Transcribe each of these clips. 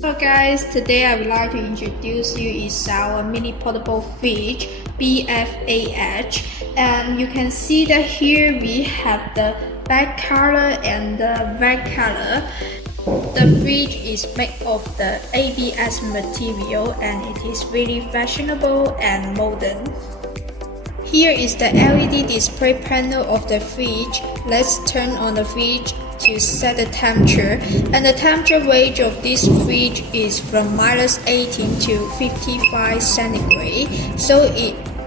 Hello guys, today I would like to introduce you is our mini portable fridge BF-8H, and you can see that here we have the black color and the red color. The fridge is made of the ABS material and it is really fashionable and modern. Here is the LED display panel of the fridge. Let's turn on the fridge to set the temperature, and the temperature range of this fridge is from -18 to 55 centigrade, so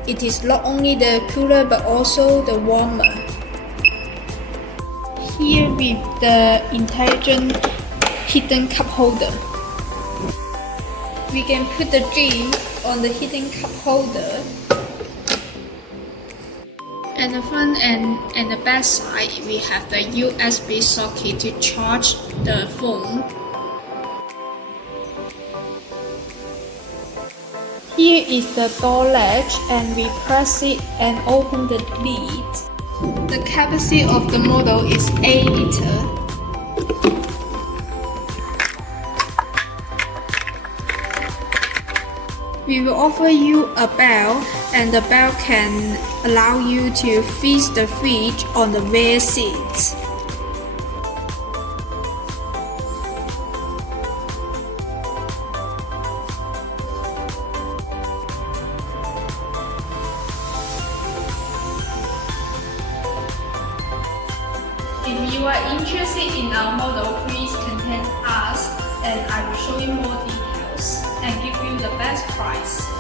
it is not only the cooler but also the warmer. Here with the intelligent hidden cup holder, we can put the drink on the hidden cup holder. And the front and the back side, we have the USB socket to charge the phone. Here is the door latch, and we press it and open the lid. The capacity of the model is 8 liters. We will offer you a bell, and the bell can allow you to fix the fridge on the rear seat. If you are interested in our model, please contact us and I will show you more details and give you the best price.